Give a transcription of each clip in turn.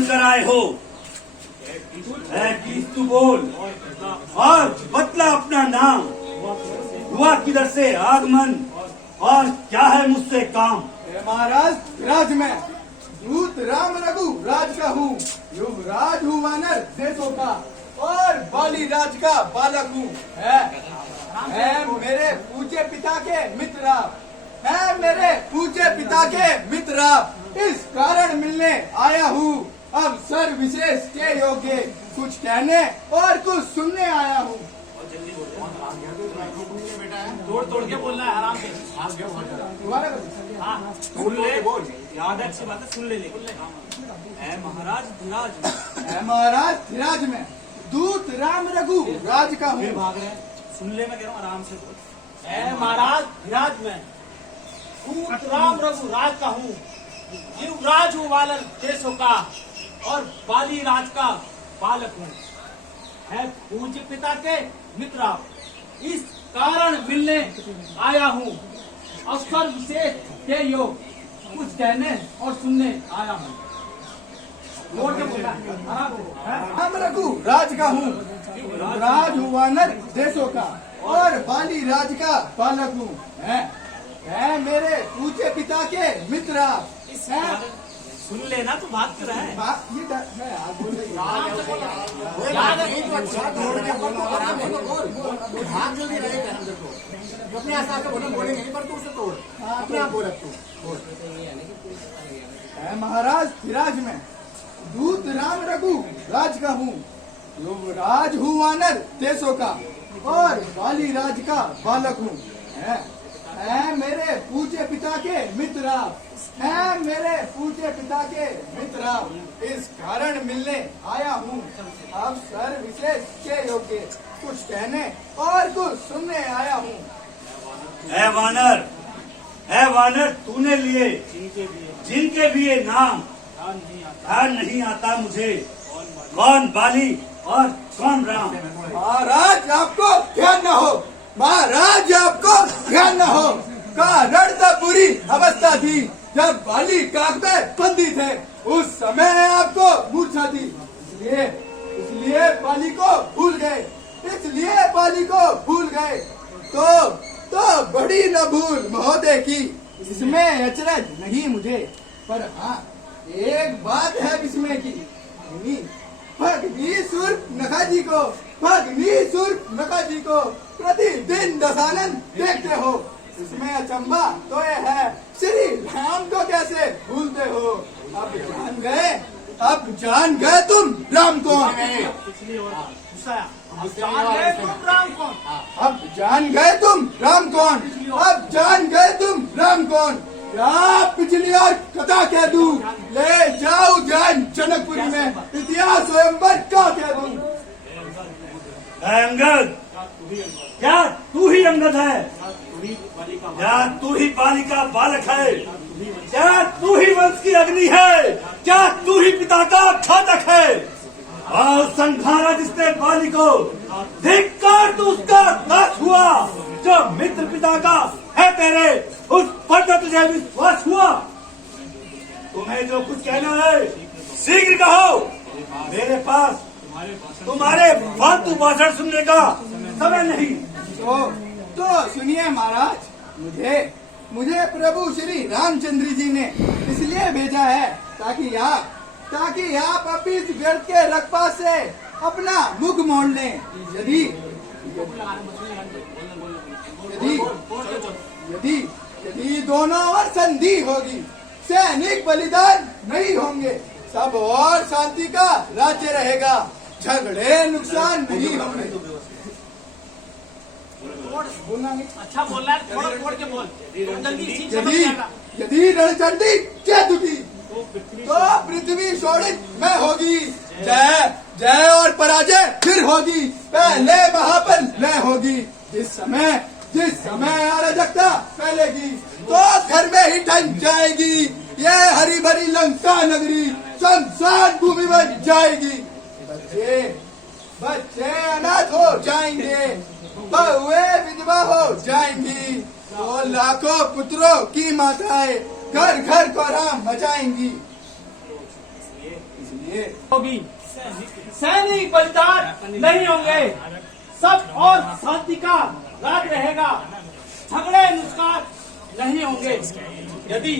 बनकर आए हो? किस तू बोल और बतला अपना नाम। हुआ किधर से आगमन और क्या है मुझसे काम? महाराज राज में दूत राम रघु राज का हूँ, युवराज हूँ वानर देशों का और बाली राज का बालक हूँ। है मेरे पूज्य पिता के मित्र आप, है मेरे पूज्य पिता के मित्र आप, इस कारण मिलने आया हूँ। अब सर विशेष के योग्य कुछ कहने और कुछ सुनने आया हूँ। तोड़ तोड़ के बोलना है, आराम से। हाँ, सुन ले, याद है, अच्छी बात है, सुन ले। है महाराज धीराज में, है महाराज धीराज में दूत राम रघु राज का हूँ। भाग रहे हैं, सुन ले, मैं कह रहा हूँ, आराम से बोल। है महाराज धीराज में दूत राम रघु राज का हूँ, युवराज हूँ वानर देशों का और बाली राज का बालक हूँ। है पूज्य पिता के मित्र आप, इस कारण मिलने आया हूँ। अवसर विशेष के योग कुछ कहने और सुनने आया हूँ। बोल के बोला, आराम से। राम रघु राज का हूँ, राज हूँ वानर देशों का और बाली राज का बालक हूँ। है मेरे पूज्य पिता के मित्र आप। सुन लेना, तू भाग क्यों रहा है? ये है, आप बोल रही हैं। आराम से बोलो। याद है, हाथ जल्दी रहेगा अंदर को अपने आस बोले बोलेंगे नहीं पर तू उसे तोड़ अपने आप बोल तू। है महाराज धीराज में दूत राम रघु राज का हूँ, युवराज हूँ वानर देशों का और बाली राज का बालक हूँ। है मेरे पूज्य पिता के मित्र आप, है मेरे पूज्य पिता के मित्र आप, इस कारण मिलने आया हूँ। अब सर विशेष के योग्य कुछ कहने और कुछ सुनने आया हूँ। है वानर तूने लिए जिनके भी ये नाम ध्यान नहीं आता मुझे, कौन बाली और कौन राम। महाराज आपको ध्यान न हो, महाराज आपको ध्यान न हो, कारण तो बुरी अवस्था थी जब बाली काग में बंदी थे, उस समय आपको मूर्छा थी, इसलिए बाली को भूल गए, इसलिए बाली को भूल गए। तो बड़ी न भूल महोदय की, इसमें अचरज नहीं मुझे, पर हाँ एक बात है विस्मय की, भगनी सुर नखाजी को, भगनी सुर नखाजी को प्रतिदिन दशानन देखते हो, इसमें अचंबा तो ये है श्री राम को कैसे भूलते हो। अब जान गए तुम राम कौन, अब जान गए तुम राम कौन, अब जान गए तुम राम कौन, अब जान गए तुम राम कौन। क्या पिछली और कथा कह दूं, ले जाओ ध्यान जनकपुरी में इतिहास स्वयंवर का कह दूं। अंगद, क्या तू ही अंगद है? क्या तू ही बाली का बालक है? क्या तू ही वंश की अग्नि है? क्या तू ही पिता का घातक है? और संघारा जिसने बाली को, धिक्कार तू उसका दास हुआ, जो मित्र पिता का है तेरे, उस पर तो तुझे विश्वास हुआ। तुम्हें जो कुछ कहना है शीघ्र कहो, मेरे पास तुम्हारे फालतू भाषण सुनने का समय नहीं। तो सुनिए महाराज, मुझे प्रभु श्री रामचंद्र जी ने इसलिए भेजा है ताकि आप अपनी इस व्यर्थ के रखपात से अपना मुख मोड़ लें। यदि दोनों ओर संधि होगी, सैनिक बलिदान नहीं होंगे, सब और शांति का राज्य रहेगा, झगड़े नुकसान नहीं होंगे। बोलना नहीं, अच्छा बोल रहा है, थोड़ा तोड़ के बोल, जल्दी सीख समझ जाएगा। यदि रणचंडी जय दुखी तो पृथ्वी शोणित में होगी, जय और पराजय फिर होगी, पहले महाबल लय होगी। जिस समय अराजकता फैलेगी तो घर में ही ढल जाएगी, ये हरी भरी लंका नगरी संसार भूमि बन जाएगी। बच्चे अनाथ हो जाएंगे, बहुएं विधवा हो जाएंगी, तो लाखों पुत्रों की माताएं घर घर को राम बचाएंगी। इसलिए होगी। सैनिक बलिदान नहीं होंगे, सब और शांति का राज रहेगा। झगड़े नुस्खार नहीं होंगे। यदि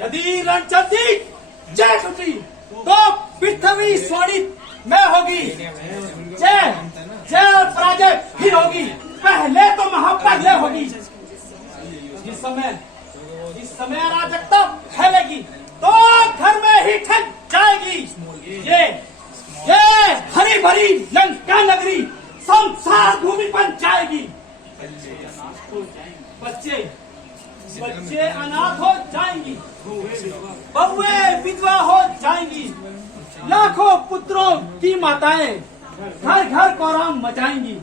यदि रणचंदी जय टूटी तो पृथ्वी स्वर्णित में होगी। जय जय और पराजय ही होगी, पहले तो महापहले होगी। जिस समय अराजकता फैलेगी तो घर में ही ठन जाएगी। ये हरी भरी लंका नगरी संसार भूमि बन जाएगी। बच्चे अनाथ हो जाएंगी, बहुएं विधवा हो जाएंगी। लाखों पुत्रों की माताएं घर घर कोराम मचाएंगी।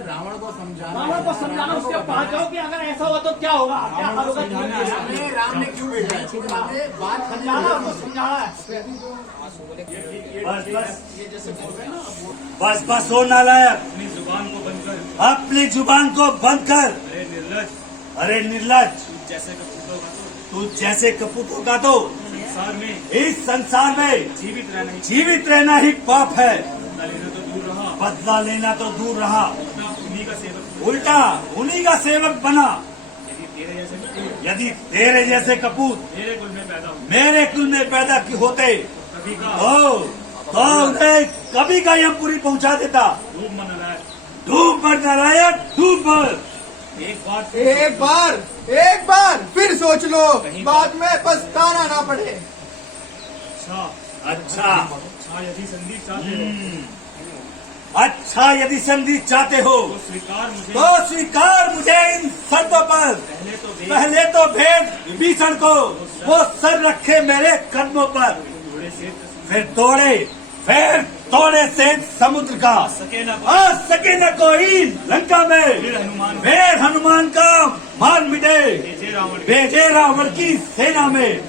रावण को समझाना उसके पास जाओ कि अगर ऐसा हुआ तो क्या होगा, क्या हाल होगा। राम ने क्यों भेजा है? बात समझाना, उसको समझाना है। बस बस हो नालायक, अपनी जुबान को बंद कर। अपनी जुबान को बंद कर। अरे निर्लज, अरे निर्लज, जैसे कपूतों का तो तू जैसे कपूतों का तो संसार में इस संसार में जीवित रहना ही पाप है। बदला लेना तो दूर रहा, बदला लेना तो दूर रहा, अपना उन्हीं का सेवक। उल्टा उन्हीं का सेवक बना। यदि तेरे जैसे कपूत यदि तेरे जैसे कपूत मेरे कुल में पैदा हो, मेरे कुल में पैदा होते कभी का तो उन्हें कभी का यमपुरी पहुंचा देता। डूब मन नारायण। डूब मर नारायण, डूब मर। एक बार फिर सोच लो, बाद में पछताना ना पड़े। अच्छा यदि संदीप चाहते हो अच्छा, यदि संधि चाहते हो तो स्वीकार मुझे इन शर्तों पर। पहले तो भेद विभीषण को वो सर रखे मेरे कदमों पर, फिर तोड़े से समुद्र का आ सके न कोई लंका में। फिर हनुमान का मार मिटे, भेजे रावण की सेना में।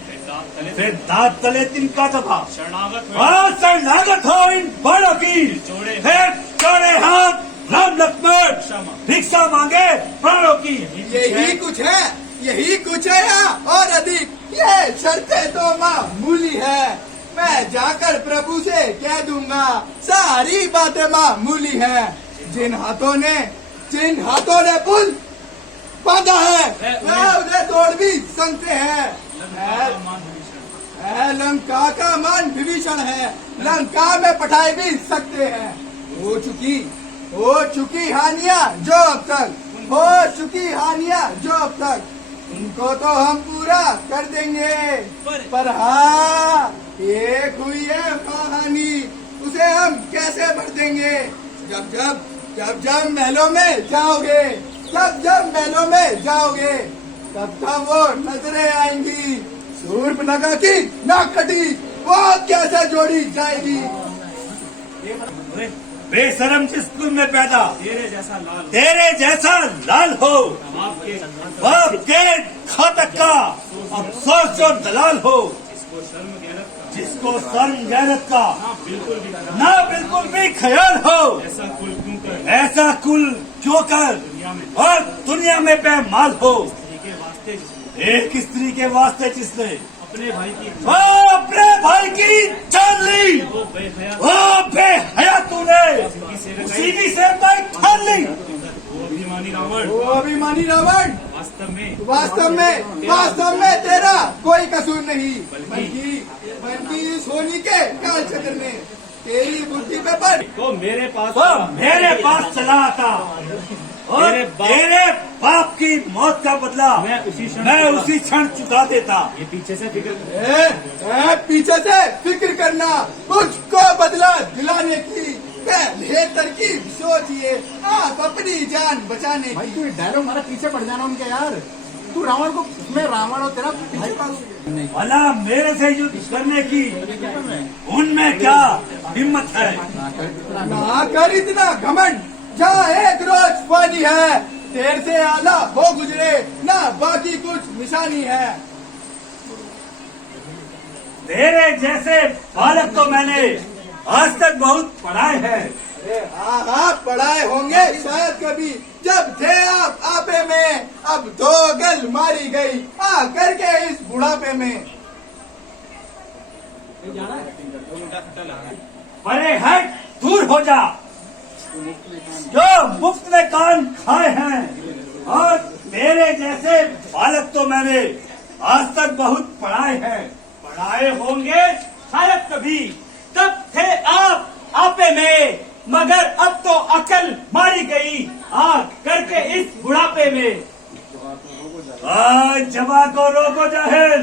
फिर दांत तले तिनका दबा, शरणागत हो इन बड़ों की। फिर चौड़े हाथ राम लक्ष्मण भिक्षा मांगे प्राणों की। यही कुछ है या और अधिक। ये शर्तें तो मामूली है, मैं जाकर प्रभु से कह दूंगा। सारी बातें मामूली है। जिन हाथों ने पुल बांधा है वह उन्हें तोड़ भी सकते हैं। लंका का मान विभीषण है, लंका में पठाए भी सकते हैं। हो चुकी हानियां जो अब तक उनको तो हम पूरा कर देंगे। पर हाँ, एक हुई है कहानी, उसे हम कैसे भर देंगे। जब महलों में जाओगे तब वो नजरें आएंगी। शूर्पणखा की नाकटी वो कैसे जोड़ी जाएगी। बेशरम जिस कुल में पैदा तेरे जैसा लाल हो, बाप के घातक का अफसोस जो दलाल हो। जिसको शर्म गैरत का ना बिल्कुल भी ख्याल हो। ऐसा कुल क्यों कर और दुनिया में बेमाल हो। एक स्त्री के वास्ते जिसने अपने भाई की जान ली, वो बेहया तूने उसी की सेवकाई ठान ली। वो अभिमानी रावण वास्तव में तेरा कोई कसूर नहीं, बल्कि सोनी के काल चक्र ने तेरी बुद्धि पे पर तो मेरे पास चला आता और तेरे बाप की मौत का बदला मैं उसी क्षण चुका देता। ये पीछे से फिक्र करना, मुझको बदला दिलाने की पहले तरकीब सोचिए, आप अपनी जान बचाने भाई की। तू डायलॉग मारा, पीछे पड़ जाना उनके यार। तू रावण को, मैं रावण और तेरा पीछे भला मेरे से युद्ध करने की उनमें क्या हिम्मत है। ना कर इतना घमंड, जहाँ एक रोज पानी है देर से आला हो गुजरे, ना बाकी कुछ निशानी है। तेरे जैसे बालक तो मैंने आज तक बहुत पढ़ाए हैं। हाँ पढ़ाए होंगे शायद कभी, जब थे आप आपे में। अब 2 गल मारी गई आ करके इस बुढ़ापे में। परे हट, दूर हो जा। जो मुफ्त में कान खाए हैं, और तेरे जैसे बालक तो मैंने आज तक बहुत पढ़ाए हैं। पढ़ाए होंगे शायद कभी, तब थे आप आपे में, मगर अब तो अकल मारी गई आग करके इस बुढ़ापे में। जवा को रोको जाहिल,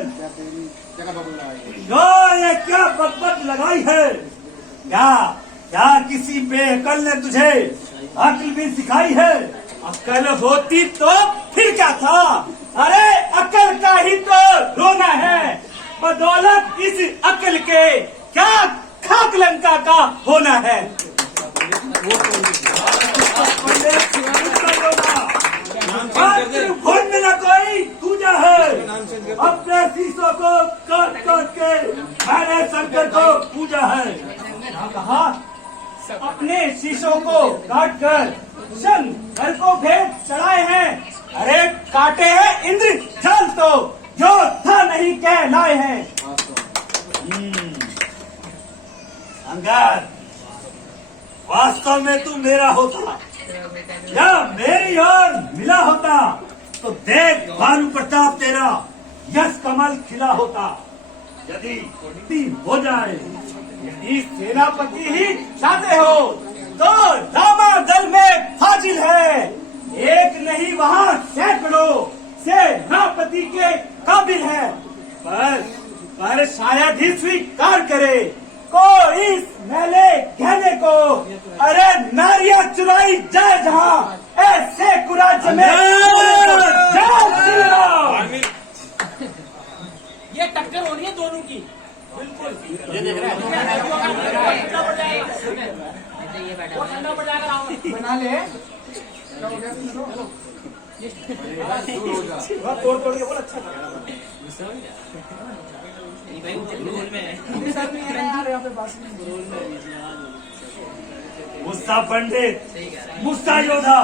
जो ये क्या बकबक लगाई है? क्या क्या किसी बेअकल ने तुझे अक्ल भी सिखाई है? अकल होती तो फिर क्या था? अरे अकल का ही तो रोना है, बदौलत इस अकल के क्या खाक लंका का होना है। खून में न कोई पूजा है, अपने शीशों को काट काट के मैंने शंकर को पूजा है। कहा अपने शीशों को काट कर शंकर को भेंट चढ़ाए हैं। अरे काटे हैं इंद्र जाल तो जो था नहीं कहलाए हैं। अंगार, वास्तव में तू मेरा होता या मेरी ओर मिला होता तो देख भानु प्रताप तेरा यश कमल खिला होता। यदि हो जाए, यदि सेनापति ही चाहते हो तो दामा दल में हाजिर है। एक नहीं वहाँ सैकड़ों सेनापति के काबिल है। पर शायद ही स्वीकार करे कोई इस मेले कहने को। अरे नारियां चुराई जाए जहाँ, ऐसे कुराज में ये टक्कर होनी है दोनों की। बिल्कुल ये देख रहे हैं, वो ठंडा पड़ जाएगा रावण। बना ले। तोड़ तोड़ के बोल अच्छा मुस्ता पंडित, मुस्ता योद्धा,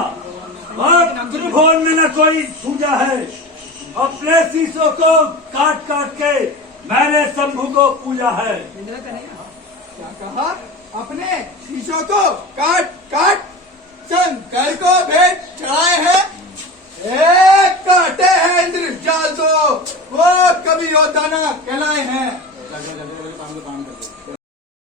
और त्रिभुवन में न कोई सूझा है। अपने शीशों को काट काट के मैंने शंभु को पूजा है। क्या कहा? अपने शीशों को काट काट शंकर को भेंट चढ़ाए हैं। एक काटे हैं इंद्र जाल तो वो कभी योद्धा न कहलाए हैं।